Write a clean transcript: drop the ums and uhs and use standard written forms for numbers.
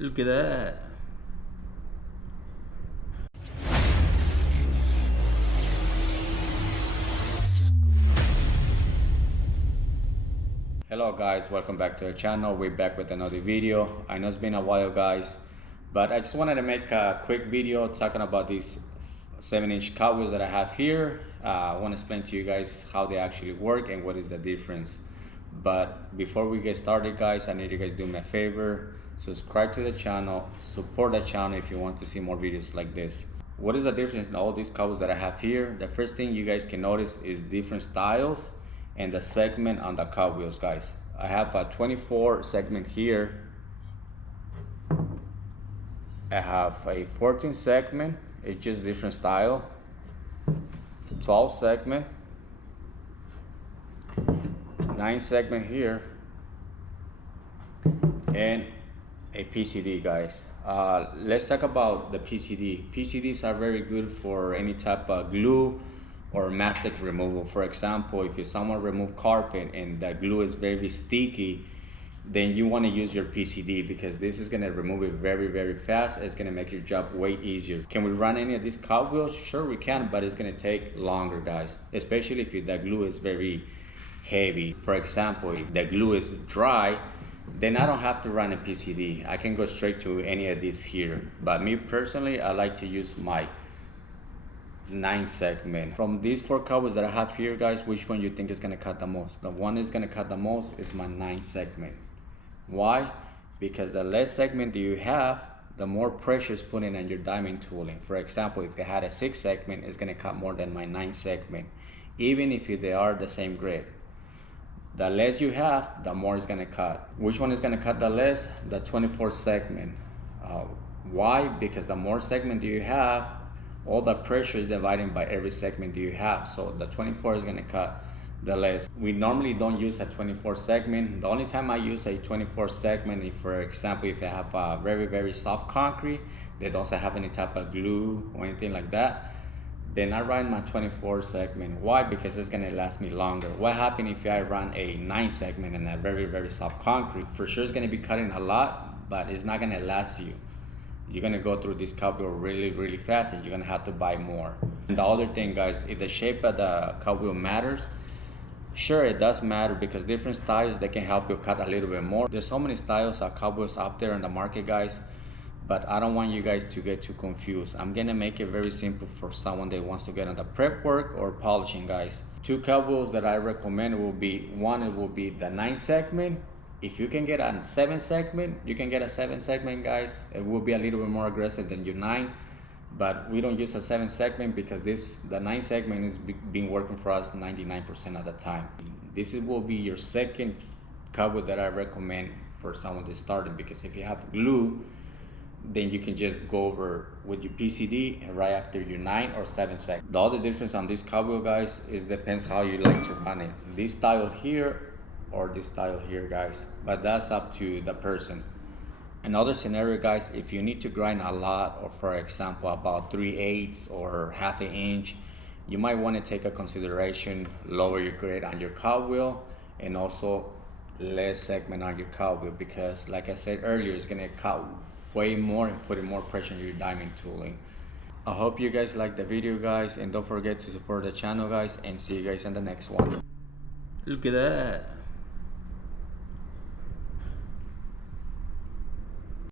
Look at that. Hello guys, welcome back to the channel. We're back with another video. I know it's been a while guys, but I just wanted to make a quick video talking about these 7-inch cowwheels that I have here. I want to explain to you guys how they actually work and what is the difference. But before we get started guys, I need you guys to do me a favor. Subscribe to the channel, support the channel if you want to see more videos like this. What is the difference in all these cowwheels that I have here? The first thing you guys can notice is different styles and the segment on the cowwheels guys. I have a 24 segment here. I have a 14 segment, it's just different style. 12 segment, 9 segment here, and a PCD guys. Let's talk about the PCD. PCDs are very good for any type of glue or mastic removal. For example, if you someone remove carpet and the glue is very sticky, then you want to use your PCD because this is going to remove it very fast. It's going to make your job way easier. Can we run any of these cowwheels? Sure we can, but it's going to take longer guys, especially if the glue is very heavy. For example, if the glue is dry, then I don't have to run a PCD. I can go straight to any of these here. But me personally, I like to use my 9 segment. From these 4 cowwheels that I have here guys, which one you think is going to cut the most? The one is going to cut the most is my 9 segment. Why? Because the less segment that you have, the more pressure is put in on your diamond tooling. For example, if you had a 6 segment, it's going to cut more than my 9 segment, even if they are the same grade. The less you have, the more it's going to cut. Which one is going to cut the less? The 24 segment. Why? Because the more segment you have, all the pressure is divided by every segment you have. So the 24 is going to cut the less. We normally don't use a 24 segment. The only time I use a 24 segment is, for example, if I have a very soft concrete that doesn't have any type of glue or anything like that, then I run my 24 segment. Why? Because it's going to last me longer. What happens if I run a 9 segment and a very soft concrete? For sure it's going to be cutting a lot, but it's not going to last you. You're going to go through this cowwheel really fast and you're going to have to buy more. And the other thing guys, if the shape of the cowwheel matters, sure it does matter, because different styles, they can help you cut a little bit more. There's so many styles of cowwheels out there in the market guys, but I don't want you guys to get too confused. I'm gonna make it very simple for someone that wants to get into prep work or polishing guys. 2 cowwheels that I recommend will be, one, it will be the 9 segment. If you can get a 7 segment, you can get a 7 segment guys. It will be a little bit more aggressive than your 9, but we don't use a 7 segment because the 9 segment is been working for us 99% of the time. This will be your second cowwheel that I recommend for someone to start, because if you have glue, then you can just go over with your PCD and right after your 9 or 7 segment. The other difference on this cowwheel guys is depends how you like to run it. This style here or this style here guys, but that's up to the person. Another scenario guys, if you need to grind a lot, or for example about 3/8 or half an inch, you might want to take a consideration lower your grade on your cowwheel and also less segment on your cowwheel, because like I said earlier, it's going to cut way more and putting more pressure on your diamond tooling. I hope you guys like the video guys, and don't forget to support the channel guys, and see you guys in the next one. Look at that.